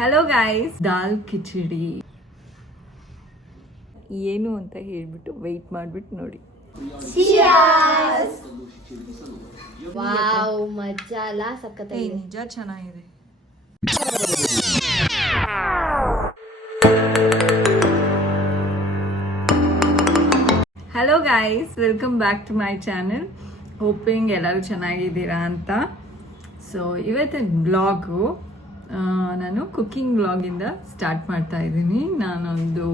Hello guys, ದಾಲ್ ಕಿಚಡಿ ಏನು ಅಂತ ಹೇಳ್ಬಿಟ್ಟು ವೆಯ್ಟ್ ಮಾಡ್ಬಿಟ್ಟು ನೋಡಿ. ವಾವ್, ಮಜಾ ಅಲ್ಲ, ಸಖತ್ತಾಗಿದೆ. ನಿಜ ಚೆನ್ನಾಗಿದೆ. Hello guys, welcome back to my channel. Hoping ಎಲ್ಲರೂ ಚೆನ್ನಾಗಿದ್ದೀರಾ ಅಂತ. ಸೊ ಇವತ್ತಿನ ಬ್ಲಾಗು ನಾನು ಕುಕ್ಕಿಂಗ್ ಬ್ಲಾಗಿಂದ ಸ್ಟಾರ್ಟ್ ಮಾಡ್ತಾ ಇದ್ದೀನಿ. ನಾನೊಂದು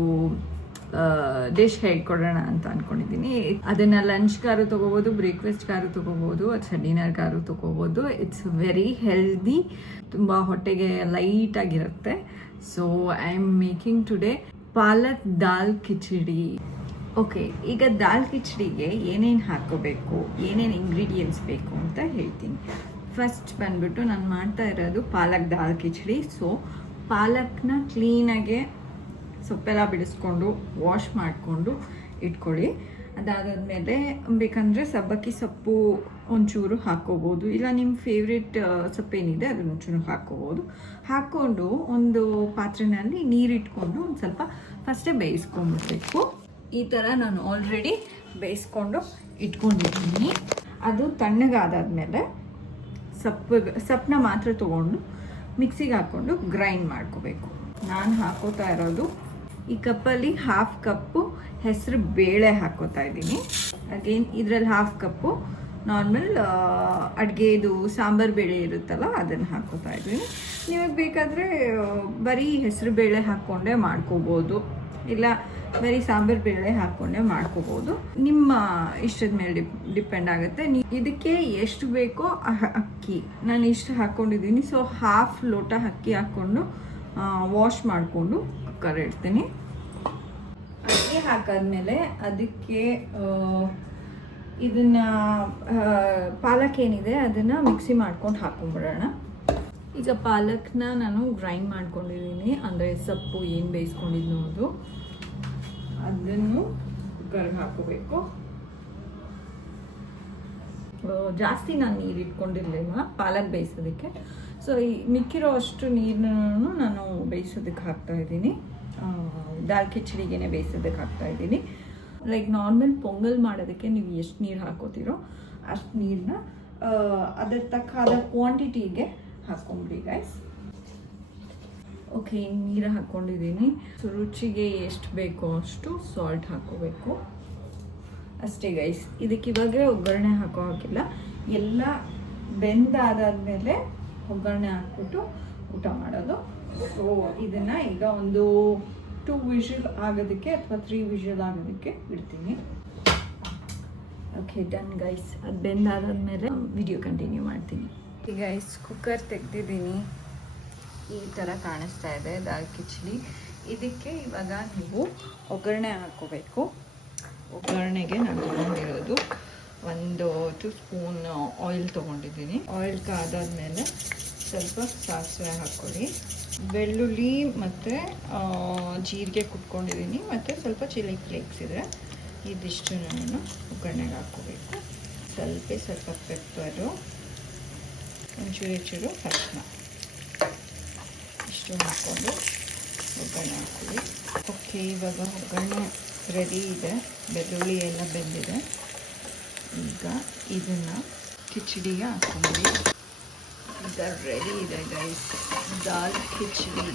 ಡಿಶ್ ಹೇಳ್ಕೊಡೋಣ ಅಂತ ಅಂದ್ಕೊಂಡಿದ್ದೀನಿ. ಅದನ್ನು ಲಂಚ್ಗಾರು ತೊಗೋಬೋದು, ಬ್ರೇಕ್ಫಾಸ್ಟ್ಗಾರು ತೊಗೋಬೋದು, ಅಥವಾ ಡಿನ್ನರ್ಗಾರು ತೊಗೋಬೋದು. ಇಟ್ಸ್ ವೆರಿ ಹೆಲ್ದಿ, ತುಂಬ ಹೊಟ್ಟೆಗೆ ಲೈಟಾಗಿರುತ್ತೆ. So I am making today palak dal khichdi. Okay, ಈಗ ದಾಲ್ ಕಿಚಡಿಗೆ ಏನೇನು ಹಾಕೋಬೇಕು, ಏನೇನು ಇಂಗ್ರೀಡಿಯೆಂಟ್ಸ್ ಬೇಕು ಅಂತ ಹೇಳ್ತೀನಿ. ಫಸ್ಟ್ ಬಂದ್ಬಿಟ್ಟು ನಾನು ಮಾಡ್ತಾ ಇರೋದು ಪಾಲಕ್ ದಾಲ್ ಕಿಚಡಿ. ಸೊ ಪಾಲಕ್ನ ಕ್ಲೀನಾಗೆ ಸೊಪ್ಪೆಲ್ಲ ಬಿಡಿಸ್ಕೊಂಡು ವಾಶ್ ಮಾಡಿಕೊಂಡು ಇಟ್ಕೊಳ್ಳಿ. ಅದಾದಮೇಲೆ ಬೇಕಂದರೆ ಸಬ್ಬಕ್ಕಿ ಸೊಪ್ಪು ಒಂಚೂರು ಹಾಕ್ಕೋಬೋದು, ಇಲ್ಲ ನಿಮ್ಮ ಫೇವ್ರೆಟ್ ಸೊಪ್ಪೇನಿದೆ ಅದನ್ನ ಒಂಚೂರು ಹಾಕ್ಕೋಬೋದು. ಹಾಕ್ಕೊಂಡು ಒಂದು ಪಾತ್ರೆಯಲ್ಲಿ ನೀರಿಟ್ಕೊಂಡು ಒಂದು ಸ್ವಲ್ಪ ಫಸ್ಟೇ ಬೇಯಿಸ್ಕೊಂಡ್ಬಿಡ್ಬೇಕು. ಈ ಥರ ನಾನು ಆಲ್ರೆಡಿ ಬೇಯಿಸ್ಕೊಂಡು ಇಟ್ಕೊಂಡಿದ್ದೀನಿ. ಅದು ತಣ್ಣಗಾದಾದ್ಮೇಲೆ ಸೊಪ್ಪನ್ನ ಮಾತ್ರ ತೊಗೊಂಡು ಮಿಕ್ಸಿಗೆ ಹಾಕ್ಕೊಂಡು ಗ್ರೈಂಡ್ ಮಾಡ್ಕೋಬೇಕು. ನಾನು ಹಾಕೋತಾ ಇರೋದು ಈ ಕಪ್ಪಲ್ಲಿ 1/2 ಕಪ್ಪು ಹೆಸರು ಬೇಳೆ ಹಾಕೋತಾ ಇದ್ದೀನಿ. ಅಗೇನ್ ಇದರಲ್ಲಿ 1/2 ಕಪ್ಪು ನಾರ್ಮಲ್ ಅಡುಗೆದು ಸಾಂಬಾರು ಬೇಳೆ ಇರುತ್ತಲ್ಲ ಅದನ್ನು ಹಾಕೋತಾ ಇದ್ದೀನಿ. ನಿಮಗೆ ಬೇಕಾದರೆ ಬರೀ ಹೆಸರು ಬೇಳೆ ಹಾಕ್ಕೊಂಡೇ ಮಾಡ್ಕೋಬೋದು, ಇಲ್ಲ ಬರೀ ಸಾಂಬಾರು ಬೇಳೆ ಹಾಕ್ಕೊಂಡೇ ಮಾಡ್ಕೋಬೋದು. ನಿಮ್ಮ ಇಷ್ಟದ ಮೇಲೆ ಡಿಪೆಂಡ್ ಆಗುತ್ತೆ. ಇದಕ್ಕೆ ಎಷ್ಟು ಬೇಕೋ ಅಕ್ಕಿ ನಾನು ಇಷ್ಟು ಹಾಕ್ಕೊಂಡಿದ್ದೀನಿ. ಸೊ 1/2 ಲೋಟ ಅಕ್ಕಿ ಹಾಕ್ಕೊಂಡು ವಾಶ್ ಮಾಡಿಕೊಂಡು ಕುಕ್ಕರ್ ಇಡ್ತೀನಿ. ಅಕ್ಕಿ ಹಾಕಾದ್ಮೇಲೆ ಅದಕ್ಕೆ ಇದನ್ನು ಪಾಲಕ್ ಏನಿದೆ ಅದನ್ನು ಮಿಕ್ಸಿ ಮಾಡ್ಕೊಂಡು ಹಾಕ್ಕೊಂಡ್ಬಿಡೋಣ. ಈಗ ಪಾಲಕ್ನ ನಾನು ಗ್ರೈಂಡ್ ಮಾಡ್ಕೊಂಡಿದ್ದೀನಿ, ಅಂದರೆ ಸೊಪ್ಪು ಏನು ಬೇಯಿಸ್ಕೊಂಡಿದ್ನೋ ಅದನ್ನು ಕುಕ್ಕರ್ಗೆ ಹಾಕೋಬೇಕು. ಜಾಸ್ತಿ ನಾನು ನೀರು ಇಟ್ಕೊಂಡಿರಲಿಲ್ಲ ಪಾಲಕ್ ಬೇಯಿಸೋದಕ್ಕೆ. ಸೊ ಈ ಮಿಕ್ಕಿರೋ ಅಷ್ಟು ನೀರನ್ನು ನಾನು ಬೇಯಿಸೋದಕ್ಕೆ ಹಾಕ್ತಾಯಿದ್ದೀನಿ. ದಾಲ್ ಕಿಚಡಿಗೆ ಬೇಯಿಸೋದಕ್ಕೆ ಹಾಕ್ತಾಯಿದ್ದೀನಿ. ಲೈಕ್ ನಾರ್ಮಲ್ ಪೊಂಗಲ್ ಮಾಡೋದಕ್ಕೆ ನೀವು ಎಷ್ಟು ನೀರು ಹಾಕೋತೀರೋ ಅಷ್ಟು ನೀರನ್ನ ಅದರ ತಕ್ಕಾದ ಕ್ವಾಂಟಿಟಿಗೆ ಹಾಕ್ಕೊಂಬಿಡಿ ಗೈಸ್. ಓಕೆ, ನೀರು ಹಾಕ್ಕೊಂಡಿದ್ದೀನಿ. ಸೊ ರುಚಿಗೆ ಎಷ್ಟು ಬೇಕೋ ಅಷ್ಟು ಸಾಲ್ಟ್ ಹಾಕ್ಕೋಬೇಕು ಅಷ್ಟೇ ಗೈಸ್. ಇದಕ್ಕೆ ಇವಾಗಲೇ ಒಗ್ಗರಣೆ ಹಾಕಿಲ್ಲ, ಎಲ್ಲ ಬೆಂದಾದಾದ್ಮೇಲೆ ಒಗ್ಗರಣೆ ಹಾಕ್ಬಿಟ್ಟು ಊಟ ಮಾಡೋದು. ಸೊ ಇದನ್ನು ಈಗ ಒಂದು 2 ವಿಷಲ್ ಆಗೋದಕ್ಕೆ ಅಥವಾ 3 ವಿಷಲ್ ಆಗೋದಕ್ಕೆ ಇಡ್ತೀನಿ. ಓಕೆ, ಡನ್ ಗೈಸ್. ಅದು ಬೆಂದಾದಾದ್ಮೇಲೆ ವಿಡಿಯೋ ಕಂಟಿನ್ಯೂ ಮಾಡ್ತೀನಿ. ಗೈಸ್, ಕುಕ್ಕರ್ ತೆಗೆದಿದ್ದೀನಿ. ಈ ಥರ ಕಾಣಿಸ್ತಾ ಇದೆ ದಾಲ್ ಕಿಚಡಿ. ಇದಕ್ಕೆ ಇವಾಗ ನೀವು ಒಗ್ಗರಣೆ ಹಾಕ್ಕೋಬೇಕು. ಒಗ್ಗರಣೆಗೆ ನಾನು ತೊಗೊಂಡಿರೋದು 1 2 ಸ್ಪೂನ್ ಆಯಿಲ್ ತೊಗೊಂಡಿದ್ದೀನಿ. ಆಯಿಲ್ ಕಾದಾದ್ಮೇಲೆ ಸ್ವಲ್ಪ ಸಾಸಿವೆ ಹಾಕ್ಕೊಳ್ಳಿ, ಬೆಳ್ಳುಳ್ಳಿ ಮತ್ತು ಜೀರಿಗೆ ಕುಟ್ಕೊಂಡಿದ್ದೀನಿ, ಮತ್ತು ಸ್ವಲ್ಪ ಚಿಲ್ಲಿ ಫ್ಲೇಕ್ಸ್ ಇದೆ. ಇದಿಷ್ಟು ನಾನು ಒಗ್ಗರಣೆಗೆ ಹಾಕ್ಕೋಬೇಕು. ಸ್ವಲ್ಪ ಪೆಪ್ಪರು, ಒಂಚೂರು ಅರಿಶಿನ ಇಷ್ಟು ಹಾಕ್ಕೊಂಡು ಒಗ್ಗರಣೆ ಹಾಕ್ಕೊಳ್ಳಿ. ಓಕೆ, ಇವಾಗ ಒಗ್ಗರಣೆ ರೆಡಿ ಇದೆ, ಬೆಳ್ಳುಳ್ಳಿ ಎಲ್ಲ ಬೆಂದಿದೆ. ಈಗ ಇದನ್ನು ಕಿಚಡಿಗೆ ಹಾಕ್ಕೊಂಡ್ಬಿಡಿ. ಈಗ ರೆಡಿ ಇದೆ ಗೈಸ್ ದಾಲ್ ಕಿಚಡಿ.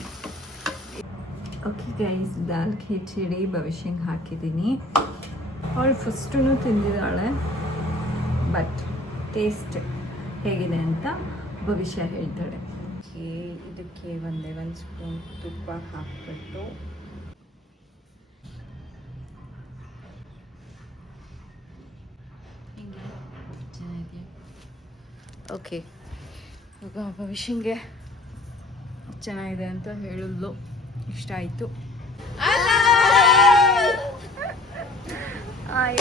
ಓಕೆ ಗೈಸ್, ದಾಲ್ ಕಿಚಡಿ ಭವಿಷ್ಯಂಗೆ ಹಾಕಿದ್ದೀನಿ. ಅವಳು ಫಸ್ಟೂ ತಿಂದಿದ್ದಾಳೆ, ಬಟ್ ಟೇಸ್ಟ್ ಹೇಗಿದೆ ಅಂತ ಭವಿಷ್ಯ ಹೇಳ್ತಾಳೆ. ಇದಕ್ಕೆ 1 ಸ್ಪೂನ್ ತುಪ್ಪ ಹಾಕ್ಬಿಟ್ಟು ಓಕೆ, ಇವಾಗ ಭವಿಷ್ಯಂಗೆ ಚೆನ್ನಾಗಿದೆ ಅಂತ ಹೇಳಿದ್ಲು, ಇಷ್ಟ ಆಯಿತು.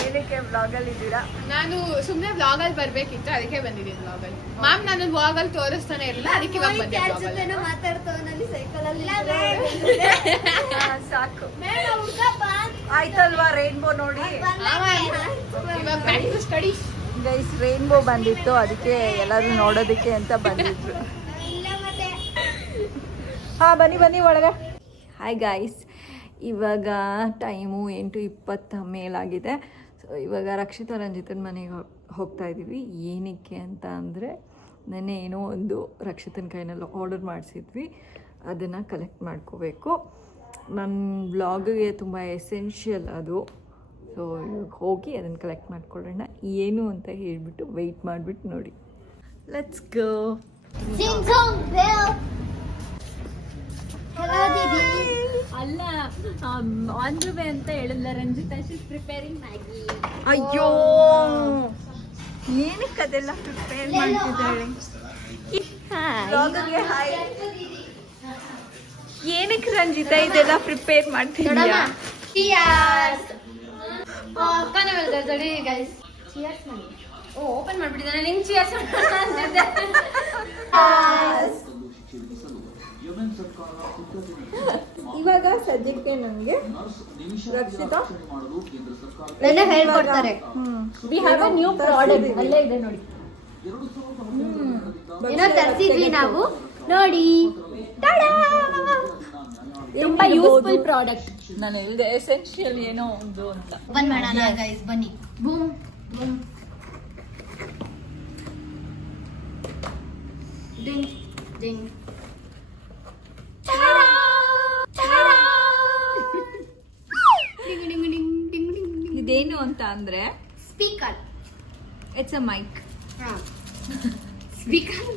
ಏನಕ್ಕೆ ವ್ಲಾಗಲ್ಲಿ ಇದ್ದೀರಾ? ನಾನು ಸುಮ್ಮನೆ ವ್ಲಾಗಲ್ಲಿ ಬರಬೇಕಿತ್ತು, ಅದಕ್ಕೆ ಬಂದಿದ್ದೀನಿ ವ್ಲಾಗಲ್ಲಿ. ಮ್ಯಾಮ್ ನಾನು ವ್ಲಾಗಲ್ಲಿ ತೋರಿಸ್ತಾನೆ ಇರಲಿಲ್ಲ, ಅದಕ್ಕೆ ಇವಾಗ ಬಂದೆ. ಸಾಕು ಆಯ್ತಲ್ವಾ? ರೈನ್ಬೋ ನೋಡಿ. ಇವಾಗ back to studies guys. Rainbow ಬಂದಿತ್ತು, ಅದಕ್ಕೆ ಎಲ್ಲರೂ ನೋಡೋದಕ್ಕೆ ಅಂತ ಬಂದಿದ್ರು. ಹಾಂ ಬನ್ನಿ ಒಳಗೆ. ಹಾಯ್ ಗಾಯ್ಸ್, ಇವಾಗ ಟೈಮು 8:20 ಮೇಲಾಗಿದೆ. ಸೊ ಇವಾಗ ರಕ್ಷಿತಾ ರಂಜಿತನ ಮನೆಗೆ ಹೋಗ್ತಾ ಇದ್ದೀವಿ. ಏನಕ್ಕೆ ಅಂತ ಅಂದರೆ ನೆನ್ನೆ ಏನೋ ಒಂದು ರಕ್ಷಿತನ ಕೈನಲ್ಲಿ ಆರ್ಡರ್ ಮಾಡಿಸಿದ್ವಿ, ಅದನ್ನು ಕಲೆಕ್ಟ್ ಮಾಡ್ಕೋಬೇಕು. ನನ್ನ ಬ್ಲಾಗ್ಗೆ ತುಂಬ ಎಸೆನ್ಷಿಯಲ್ ಅದು. ಸೊ ಇವಾಗ ಹೋಗಿ ಅದನ್ನು ಕಲೆಕ್ಟ್ ಮಾಡ್ಕೊಳ್ಳೋಣ. ಏನು ಅಂತ ಹೇಳಿಬಿಟ್ಟು ವೆಯ್ಟ್ ಮಾಡಿಬಿಟ್ಟು ನೋಡಿ. Let's go. Sing song bell. Hello Didi. ಅಲ್ಲ ಆನ್ ದ ವೇ ಅಂತ ಹೇಳಿಲ್ಲ ರಂಜಿತಾ. She's preparing Maggi. ಅಯ್ಯೋ, ಏನಕ್ಕೆ ಅದೆಲ್ಲ ಪ್ರಿಪೇರ್ ಮಾಡ್ತಿದ್ದಾಳೆ? ಬ್ಲಾಗ್ಗೆ ಹಾಯ್. ಏನಕ್ಕೆ ರಂಜಿತಾ ಇದೆಲ್ಲ ಪ್ರಿಪೇರ್ ಮಾಡ್ತಿದ್ದೀಯಾ? Cheers. ಅಕ್ಕನೇ ಹೇಳ್ತಾರೆ ಗೈಸ್. Cheers ಮಾಡಿ. ಓ ಓಪನ್ ಮಾಡ್ಬಿಟ್ಟಿದ್ದಾನೆ. ನಿಂಗೆ ಚಿಯರ್ಸ್ ಅಂತಿದ್ದೆ. ಇವಾಗ ಸದ್ಯಕ್ಕೆ ನನಗೆ ರಕ್ಷಿತಾ ನೆನ್ನೆ ಹೇಳ್ಕೊಡ್ತಾರೆ. We have a new product. ಅಲ್ಲೇ ಇದೆ ನೋಡಿ. ಏನೋ ತರಿಸಿದ್ವಿ ನಾವು, ನೋಡಿ. ತುಂಬಾ ಯೂಸ್ಫುಲ್ ಪ್ರಾಡಕ್ಟ್. ನಾನು ಹೇಳಿದೆ ಎಸೆನ್ಷಿಯಲ್ ಏನೋ ಒಂದು ಅಂತ. ಬಂದ್ ಮಾಡೋಣ ಗೈಸ್, ಬನ್ನಿ. Boom boom ding ding. ಇದೇನು ಅಂತ ಅಂದರೆ speaker. It's a mic. Speaker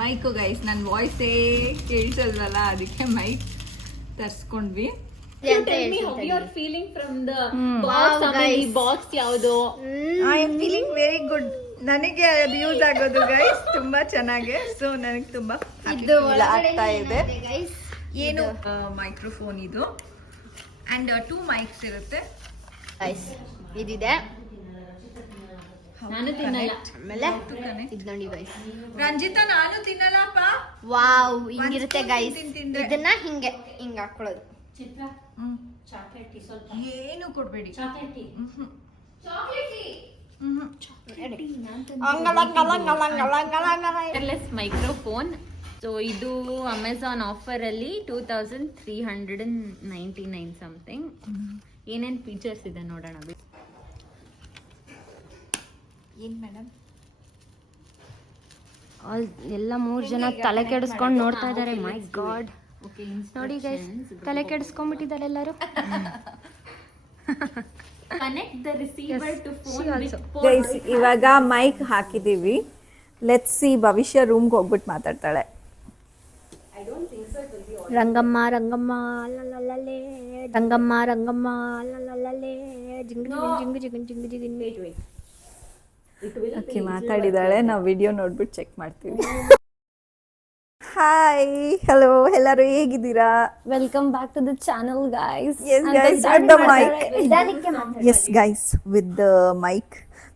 mic guys, ನನ್ನ ವಾಯ್ಸೇ ಕೇಳಿಸಲ್ವಲ್ಲ, ಅದಕ್ಕೆ ಮೈಕ್ ತರಿಸ್ಕೊಂಡ್ವಿ. How you are feeling from the Wow, box? ಆಮೇಲೆ ಈ guys. ಬಾಕ್ಸ್ ಯಾವುದು? I am feeling very good. ನನಗೆ ಅದು ಯೂಸ್ ಆಗೋದು ಗೈಸ್ ತುಂಬಾ ಚೆನ್ನಾಗಿ. ಸೊ ನನಗೆ ತುಂಬಾ ಇದು ಆಗ್ತಾ ಇದೆ. ಗೈಸ್. ಏನು ಮೈಕ್ರೋಫೋನ್ ಇದು, ಅಂಡ್ 2 ಮೈಕ್ಸ್ ಇರುತ್ತೆ ಗೈಸ್ ಇದಿದೆ. ನಾನು ತಿನ್ನಲ್ಲ. ಆಮೇಲೆ ಇದು ನೋಡಿ ಗೈಸ್. ರಂಜಿತಾ ನಾನು ತಿನ್ನಲ್ಲಪ್ಪ. Wow, ಹಿಂಗಿರುತ್ತೆ guys. ತಿಂತಿದ್ದೆ. ಇದನ್ನ ಹಿಂಗೆ ಹಿಂಗ್ ಹಾಕೊಳ್ಳೋದು. ಏನು ಕೊಡ್ಬೇಡಿ. Wireless microphone. ಸೊ ಇದು ಅಮೆಝಾನ್ ಆಫರ್ ಅಲ್ಲಿ 2399 ಸಮಥಿಂಗ್. ಏನೇನ್ ಫೀಚರ್ಸ್ ಇದೆ ನೋಡೋಣ. ಏನ್ ಮೇಡಮ್? ಎಲ್ಲ 3 ಜನ ತಲೆ ಕೆಡಿಸ್ಕೊಂಡು ನೋಡ್ತಾ ಇದಾರೆ. ಮೈ ಗಾಡ್, ಓಕೆ, ನೋಡಿ ಗೈಸ್, ತಲೆ ಕೆಡಿಸ್ಕೊಂಡ್ಬಿಟ್ಟಿದ್ದಾರೆ ಎಲ್ಲರೂ. Connect the receiver to phone with guys ಇವಾಗ ಮೈಕ್ ಹಾಕಿದೀವಿ. ಲೆಟ್ಸ್ ಸಿ ಭವಿಷ್ಯ ರೂಮ್ಗೆ ಹೋಗ್ಬಿಟ್ಟು ಮಾತಾಡ್ತಾಳೆ. ರಂಗಮ್ಮ ರಂಗಮ್ಮ ಲಲಲಲೆ, ರಂಗಮ್ಮ ರಂಗಮ್ಮ ಲಲಲಲೆ, ಜಿಂಗ್ ಜಿಂಗ್ ಜಿಂಗ್ ಜಿಂಗ್ ಜಿಂಗ್ ಜಿಂಗ್. ಓಕೆ, ಮಾತಾಡಿದಾಳೆ. ನಾವು ವಿಡಿಯೋ ನೋಡ್ಬಿಟ್ಟು ಚೆಕ್ ಮಾಡ್ತೀವಿ. ಹಾಯ್, ಹಲೋ, ಎಲ್ಲರೂ ಹೇಗಿದ್ದೀರಾ? Welcome back to the channel guys. Yes guys, with the mic. Yes guys, with the mic,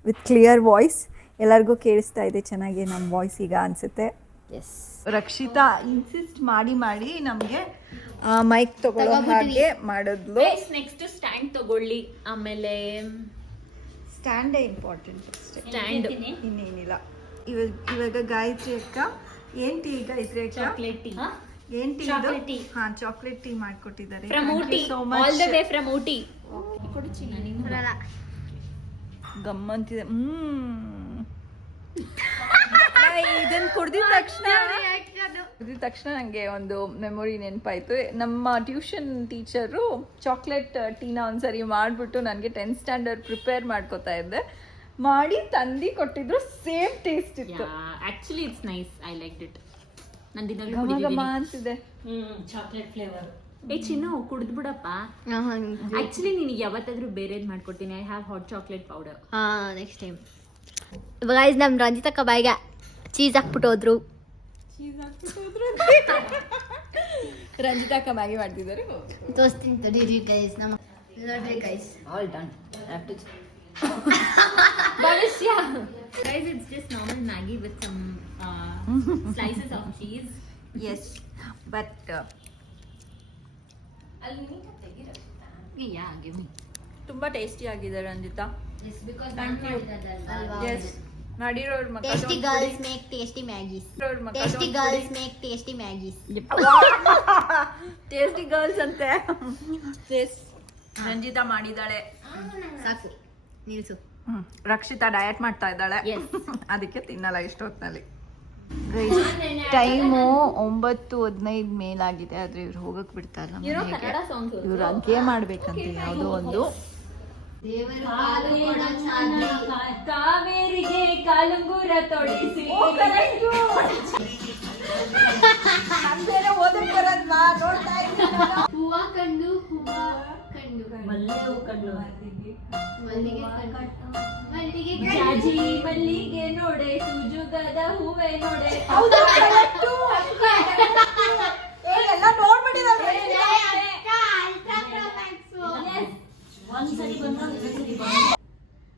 with clear voice. ಎಲ್ಲರಿಗೂ ಕೇಳಿಸ್ತಾ ಇದೆ ಚೆನ್ನಾಗಿ ನಮ್ಮ ವಾಯ್ಸ್ ಈಗ ಅನ್ಸುತ್ತೆ. ಎಸ್, ರಕ್ಷಿತಾ ಇನ್ಸಿಸ್ಟ್ ಮಾಡಿ ಮಾಡಿ ನಮಗೆ ಮೈಕ್ ತಗೊಳ್ಳೋ ಹಾಗೆ ಮಾಡಿದ್ಲು. ನೆಕ್ಸ್ಟ್ ಸ್ಟ್ಯಾಂಡ್ ತಗೊಳ್ಳಿ. ಆಮೇಲೆ ಸ್ಟ್ಯಾಂಡೇ ಇಂಪಾರ್ಟೆಂಟ್ ಅಷ್ಟೇ, ಸ್ಟ್ಯಾಂಡ್ ಇನ್ನೇನಿಲ್ಲ. ಇವಾಗ ಗಾಯತ್ರಿ ಅಕ್ಕ ಏನ್ ಟೀ? ಗಾಯತ್ರಿ ಅಕ್ಕ ಚಾಕ್ಲೇಟ್ ಟೀ. ಏನ್ ಟೀ? Chocolate tea. ಹಾ, ಚಾಕ್ಲೇಟ್ ಟೀ ಮಾಡ್ಕೊಟ್ಟಿದ್ದಾರೆ. From Ooty, all the way from Ooty. ಕೊಡು ಚಿನ್ನ ನೀನು. ಗಮ್ಮಂತಿದೆ. ಇದನ್ನ ಕುಡ್ದಿದ ತಕ್ಷಣ ನಂಗೆ ಒಂದು ಮೆಮೊರಿ ನೆನಪಾಯ್ತು. ನಮ್ಮ ಟ್ಯೂಷನ್ ಟೀಚರು ಚಾಕ್ಲೇಟ್ ಟೀನ ಒಂದ್ಸರಿ ಮಾಡಿಬಿಟ್ಟು ನನಗೆ 10th ಸ್ಟ್ಯಾಂಡರ್ಡ್ ಪ್ರಿಪೇರ್ ಮಾಡ್ಕೋತಾ ಇದ್ದೆ, ಮಾಡಿ ತಂದು ಕೊಟ್ಟಿದ್ರು. ಸೇಮ್ ಟೇಸ್ಟ್ ಇತ್ತು. Actually it's nice, I like it. ನಾನು ದಿನಾಗ್ಲೂ ಘಮ ಘಮ ಕುಡಿದಿದ್ದೀನಿ. ಅಂತಿದೆ. Chocolate flavour. ಏ ಚಿನ್ನು, ಕುಡಿದ್ ಬಿಡಪ್ಪ. ಆಕ್ಚುಲಿ ನಿನಗೆ ಯಾವತ್ತಾದ್ರೂ ಬೇರೆದ್ ಮಾಡ್ಕೊಡ್ತೀನಿ. I have hot chocolate powder. ಹಾ, ನೆಕ್ಸ್ಟ್ ಟೈಮ್. ಗೈಸ್, ನಮ್ಮ ರಂಜಿತಕ್ಕ ಬಾಯಿಗೆ ಚೀಸ್ ಹಾಕ್ಬಿಟ್ಟು ಹೋದ್ರು. ರಂಜಿತಾ ಅಕ್ಕ ಮ್ಯಾಗಿ ಮಾಡ್ತಿದ್ದಾರೆ. ತೋರಿಸ್ತೀನಿ ತಡೀರಿ ಗೈಸ್. ನಮ್ಮ ನೋಡ್ರಿ ಗೈಸ್, ಆಲ್ ಡನ್. ಭವಿಷ್ಯ. Guys, it's just normal Maggi with some slices of cheese. Yes, but Yeah, give me. ತುಂಬಾ ಟೇಸ್ಟಿ ಆಗಿದೆ Ranjitha. Yes, because Thank you. ಅಲ್ವಾ? Yes, ನಡಿರೋರ್ tasty girls make tasty Maggis. Tasty girls make tasty Maggis. Tasty girls ಅಂತೆ. ರಂಜಿತಾ ಮಾಡಿದಾಳೆ. ಸಾಕು ನಿಲ್ಸು. Rakshita diet ಮಾಡ್ತಾ ಇದ್ದಾಳೆ, ಅದಕ್ಕೆ ತಿನ್ನಲ್ಲ ಇಷ್ಟೊತ್ತಿನಲ್ಲಿ. ಟೈಮು 9:15 ಮೇಲಾಗಿದೆ, ಆದ್ರೆ ಇವ್ರು ಹೋಗಕ್ ಬಿಡ್ತಾ ಇಲ್ಲ. ಇವ್ರು ಅಗ್ಗೆ ಮಾಡ್ಬೇಕಂತ ಯಾವುದೋ ಒಂದು. ಕಾವೇರಿಗೆ ಕಾಲುಂಗುರ ತೊಡಿಸಿ ಹೂವ ಕಂಡು ಹೂವ ಕಂಡು ಮಲ್ಲೆ ಹೂ ಕಂಡು ಮಲ್ಲಿಗೆ ಜಾಜಿ ಮಲ್ಲಿಗೆ ನೋಡೆ ಸುಜುಗದ ಹೂವೆ ನೋಡೆ. ಒಂದ್ಸರಿ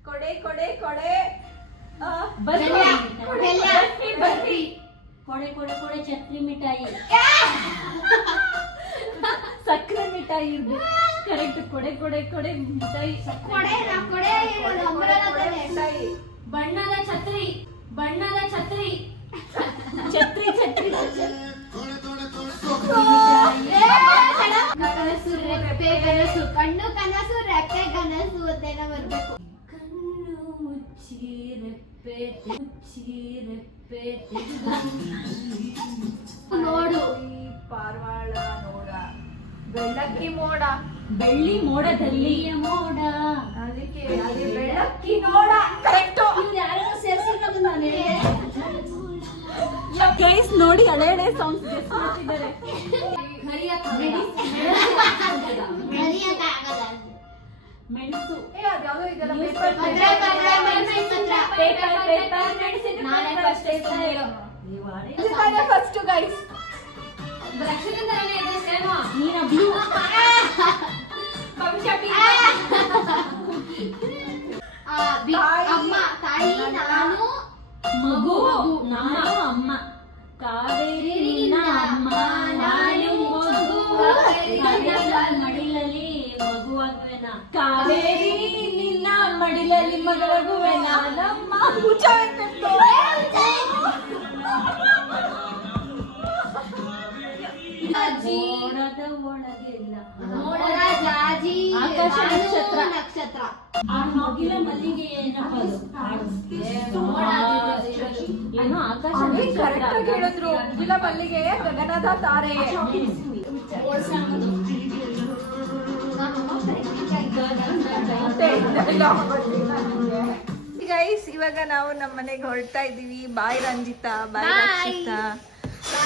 ಕೊಡೆ ಕೊಡೆ ಕೊಡೆ ಬರ್ರಿ ಬರ್ರಿ ಕೊಡೆ ಕೊಡೆ ಕೊಡೆ ಚಕ್ರಿ ಮಿಠಾಯಿ ಸಕ್ಕರೆ ಮಿಠಾಯಿ ಇರ್ಬೇಕು. ಕರೆಕ್ಟ್. ಕೊಡೆ ಕೊಡೆ ಕೊಡೆ ಮಿಠಾಯಿ ಬಣ್ಣದ ಛತ್ರಿ ಬಣ್ಣದ ಛತ್ರಿ ಛತ್ರಿ ಛತ್ರಿ ಕನಸು ರೆಪ್ಪೆ ಕನಸು ಕಣ್ಣು ಕನಸು ರೆಪ್ಪೆ ಕನಸು ಅಂತೇನ ಬರ್ಬೇಕು. ಕಣ್ಣು ಮುಚ್ಚಿ ರೆಪ್ಪೆ ನೋಡು ಪಾರ್ವಾಳ ನೋಡ ಬೆಳ್ಳಕ್ಕಿ ಮೋಡ ಬೆಳ್ಳಿ ಮೋಡದಲ್ಲಿ ಮೋಡ ಅದಕ್ಕೆ ಬೆಳ್ಳಕ್ಕಿ ನೋಡ. ಕರೆಕ್ಟ್. ಗೈಸ್ ನೋಡಿ ಹಳೆ ಹಳೆ ಸಾಂಗ್ಸ್ ಗೆಸ್ ಮಾಡ್ತಿದ್ದಾರೆ. ಮೆಣಸು ಫಸ್ಟ್ ಗೈಸ್ ಅಮ್ಮ ತಾಯಿ ನಾನು ಮಗು ನಾನು ಅಮ್ಮ ಕಾವೇರಿ ನಿನ್ನ ಅಮ್ಮ ನಾನು ಮಗು ಮಡಿಲಲ್ಲಿ ಮಗುವಾಗುವೆನ ಕಾವೇರಿ ನಿನ್ನ ಮಡಿಲಲ್ಲಿ ಮಗಳಾಗುವೆನ ನಮ್ಮ ಮೋಡದ ಒಳಗೆಲ್ಲ ಮೋಡದ ಜಾಜಿ ಆಕಾಶ ನಕ್ಷತ್ರ. ನಕ್ಷತ್ರ ಆ ಮಗಿಲ ಮಲ್ಲಿಗೆ ಏನಪ್ಪ ಏನೋ ಆಕಾಶ ಕರೆಕ್ಟ್ ಹೇಳಿದ್ರು. ಮುಗಿಲ ಮಲ್ಲಿಗೆ ಗಗನದ ತಾರೆ. ಗೈಸ್ ಇವಾಗ ನಾವು ನಮ್ಮ ಮನೆಗೆ ಹೊರಡ್ತಾ ಇದೀವಿ. ಬಾಯ್ ರಂಜಿತಾ, ಬಾಯ್ ರಕ್ಷಿತಾ,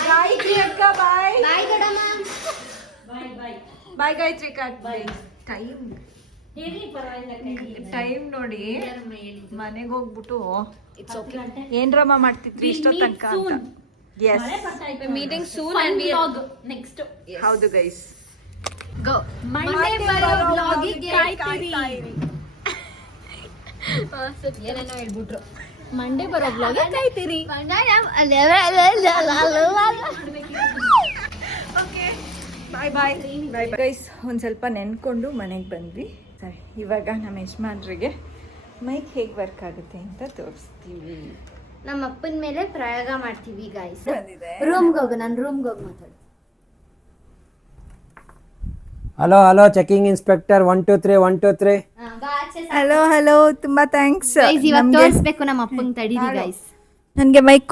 ಗಾಯತ್ರಿ ಅಕ್ಕ, ಬಾಯ್ ಬಾಯ್ ದೊಡ್ಡಮ್ಮ. ಬಾಯ್ ಗಾಯತ್ರಿ ಅಕ್ಕ. ಟೈಮ್ ಹೇಳಿ ಪರವಾಗಿಲ್ಲ ಟೈಮ್ ನೋಡಿ ಮನೆಗೆ ಹೋಗ್ಬಿಟ್ಟು ಏನ್ರಮ್ಮ ಮಾಡ್ತಿದ್ರಿ ಇಷ್ಟೋ ತನಕ ಅಂತ. Yes, meeting soon and next ಹೌದು ಗೈಸ್. ಗೋ ಮಂಡೇ ಬರೋ ಬ್ಲಾಗಿಗೆ ಕಾಯ್ತೀರಿ. ಏನೇನೋ ಹೇಳ್ಬಿಟ್ರು. ಮಂಡೇ ಬರೋ ಬ್ಲಾಗಿಗೆ ಕಾಯ್ತೀರಿ. ಓಕೆ ಬಾಯ್ ಬಾಯ್ ಬಾಯ್ ಗೈಸ್. ಒಂದು ಸ್ವಲ್ಪ ನೆನ್ಕೊಂಡು ಮನೆಗೆ ಬಂದ್ವಿ. ಸರಿ, ಇವಾಗ ನಮ್ಮ ಯಜಮಾನ್ರಿಗೆ ಮೈಕ್ ಹೇಗೆ ವರ್ಕ್ ಆಗುತ್ತೆ ಅಂತ ತೋರಿಸ್ತೀವಿ. ನಮ್ಮ ಅಪ್ಪನ ಮೇಲೆ ಪ್ರಯೋಗ ಮಾಡ್ತೀವಿ ಗೈಸ್. ಬಂದಿದೆ. ರೂಮ್ಗೆ ಹೋಗು, ನಾನು ರೂಮ್ಗೆ ಹೋಗಿ ಮಾತಾಡು. Hello hello checking inspector 1 2 3 1 2 3. Hello hello, ತುಂಬಾ ಥ್ಯಾಂಕ್ಸ್. ಇವಾಗ ತೋರಿಸ್ಬೇಕು ನಮ್ಮ ಅಪ್ಪಂಗೆ. ತಡೀರಿ ಗೈಸ್. ನನಗೆ ಮೈಕ್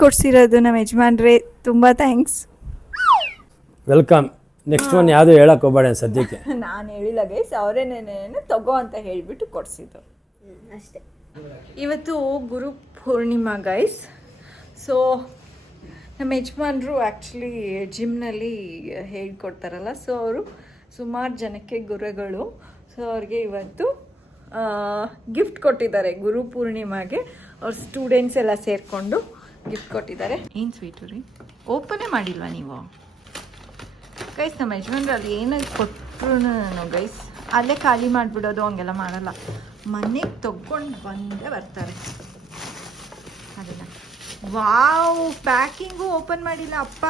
ಕೊಡ್ಸಿರೋದು ನಮ್ಮ ಯಜಮಾನ್ರೆ, ತುಂಬಾ ಥ್ಯಾಂಕ್ಸ್. ವೆಲ್ಕಮ್. ನೆಕ್ಸ್ಟ್ ಒನ್ ಯಾವುದು ಹೇಳಕ್ ಹೋಗ್ಬೇಡ ಸದ್ಯಕ್ಕೆ. ನಾನು ಹೇಳಿಲ್ಲ ಗೈಸ್, ಅವರೇನೇನೇನು ತಗೋ ಅಂತ ಹೇಳಿಬಿಟ್ಟು ಕೊಡಿಸಿದ್ದು ಅಷ್ಟೇ. ಇವತ್ತು ಗುರು ಪೂರ್ಣಿಮಾ ಗೈಸ್. ಸೊ ನಮ್ಮ ಯಜಮಾನ್ರು ಆ್ಯಕ್ಚುಲಿ ಜಿಮ್ನಲ್ಲಿ ಹೇಳ್ಕೊಡ್ತಾರಲ್ಲ, ಸೊ ಅವರು ಸುಮಾರು ಜನಕ್ಕೆ ಗುರುಗಳು. ಸೊ ಅವ್ರಿಗೆ ಇವತ್ತು ಗಿಫ್ಟ್ ಕೊಟ್ಟಿದ್ದಾರೆ ಗುರು ಪೂರ್ಣಿಮಾಗೆ. ಅವ್ರ ಸ್ಟೂಡೆಂಟ್ಸ್ ಎಲ್ಲ ಸೇರಿಕೊಂಡು ಗಿಫ್ಟ್ ಕೊಟ್ಟಿದ್ದಾರೆ. ಏನು ಸ್ವೀಟು ರೀ, ಓಪನೇ ಮಾಡಿಲ್ವಾ ನೀವು ಗೈಸ್? ನಮ್ಮ ಯಜಮಾನ್ರಲ್ಲಿ ಏನಾಗಿ ಕೊಟ್ಟರು ಗೈಸ್ ಅಲ್ಲೇ ಖಾಲಿ ಮಾಡಿಬಿಡೋದು, ಹಂಗೆಲ್ಲ ಮಾಡಲ್ಲ. ಮನೆಗೆ ತಗೊಂಡು ಬಂದೇ ಬರ್ತಾರೆ ಅದನ್ನ. ವಾವ್, ಪ್ಯಾಕಿಂಗು ಓಪನ್ ಮಾಡಿಲ್ಲ ಅಪ್ಪ.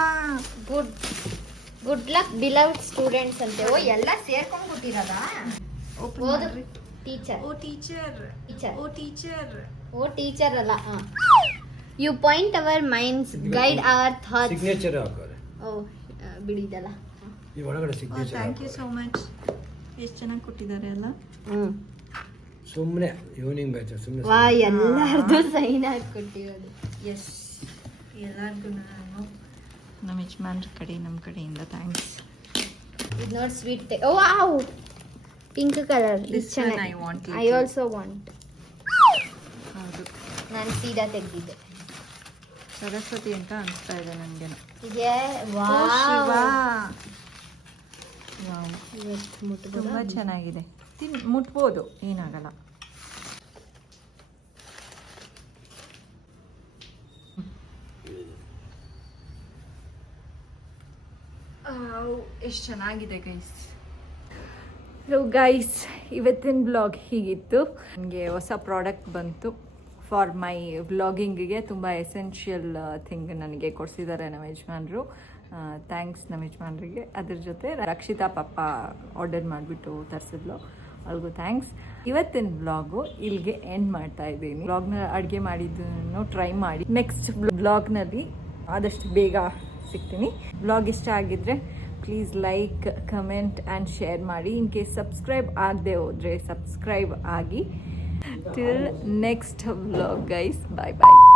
ಗುಡ್ ಲಕ್ ಬಿಲವ್ಡ್ ಸ್ಟೂಡೆಂಟ್ಸ್ ಅಂತೆ. ಓ ಎಲ್ಲ ಸೇರ್ಕೊಂಡು ಕೊಟ್ಟಿರೋದಾ? Open teacher O teacher teacher O teacher O teacher ಅಲ್ಲ you point our minds guide our thoughts signature ಹಾಕೋರೆ ಓ ಬಿಡಿದಲ್ಲ ಈ ಒಳಗಡೆ signature thank you so much ಎಷ್ಟು ಚೆನ್ನಾಗಿ ಕೊಟ್ಟಿದ್ದಾರೆ ಅಲ್ಲ ಸುಮ್ಮನೆ ಈವ್ನಿಂಗ್ ಬ್ಯಾಚ್ ಸುಮ್ಮನೆ ವಾ ಎಲ್ಲಾರ್ದು ಸೈನ್ ಹಾಕೊಟ್ಟಿರೋದು ಎಸ್ ಎಲ್ಲರಿಗೂ ನಾನು ನಮ್ಮ ಯಜಮಾನ್ರ ಕಡೆ ನಮ್ಮ ಕಡೆಯಿಂದ ಥ್ಯಾಂಕ್ಸ್. ಇದು ನೋಡಿ sweet oh wow pink colour This one I want I also want ಹೌದು ನಾನು ಸೀದಾ ತೆಗೆದಿದ್ದೆ ಸರಸ್ವತಿ ಅಂತ ಅನಿಸ್ತಾ ಇದೆ ನನಗೇನು. ಇದೆ ಶಿವ ವಾವ್ ಇವತ್ತು ಮುಟ್ಬೋದು ತುಂಬ ಚೆನ್ನಾಗಿದೆ. ಮುಟ್ಬೋದು, ಏನಾಗಲ್ಲ. ಎಷ್ಟು ಚೆನ್ನಾಗಿದೆ ಗೈಸ್. ಸೊ ಗೈಸ್, ಇವತ್ತಿನ ಬ್ಲಾಗ್ ಹೀಗಿತ್ತು. ನನಗೆ ಹೊಸ ಪ್ರಾಡಕ್ಟ್ ಬಂತು ಫಾರ್ ಮೈ ವ್ಲಾಗಿಂಗಿಗೆ. ತುಂಬ ಎಸೆನ್ಷಿಯಲ್ ಥಿಂಗ್ ನನಗೆ ಕೊಡಿಸಿದ್ದಾರೆ ನಮ್ಮ ಯಜಮಾನ್ರು. ಥ್ಯಾಂಕ್ಸ್ ನಮ್ಮ ಯಜಮಾನ್ರಿಗೆ. ಅದ್ರ ಜೊತೆ ರಕ್ಷಿತಾ ಪಾಪ ಆರ್ಡರ್ ಮಾಡಿಬಿಟ್ಟು ತರಿಸಿದ್ಲು, ಅವ್ರಿಗೂ ಥ್ಯಾಂಕ್ಸ್. ಇವತ್ತಿನ ಬ್ಲಾಗು ಇಲ್ಲಿಗೆ ಎಂಡ್ ಮಾಡ್ತಾ ಇದ್ದೀನಿ. ಬ್ಲಾಗ್ನ ಅಡುಗೆ ಮಾಡಿದ್ದನ್ನು ಟ್ರೈ ಮಾಡಿ ನೆಕ್ಸ್ಟ್ ಬ್ಲಾಗ್ನಲ್ಲಿ ಆದಷ್ಟು ಬೇಗ ಸಿಗ್ತೀನಿ. ಬ್ಲಾಗ್ ಇಷ್ಟ ಆಗಿದ್ರೆ please like, comment and share ಮಾಡಿ. ಇನ್ ಕೇಸ್ ಸಬ್ಸ್ಕ್ರೈಬ್ ಆಗದೆ ಹೋದರೆ ಸಬ್ಸ್ಕ್ರೈಬ್ ಆಗಿ. ಟಿಲ್ ನೆಕ್ಸ್ಟ್ ವ್ಲಾಗ್ ಗೈಸ್, ಬಾಯ್ ಬಾಯ್.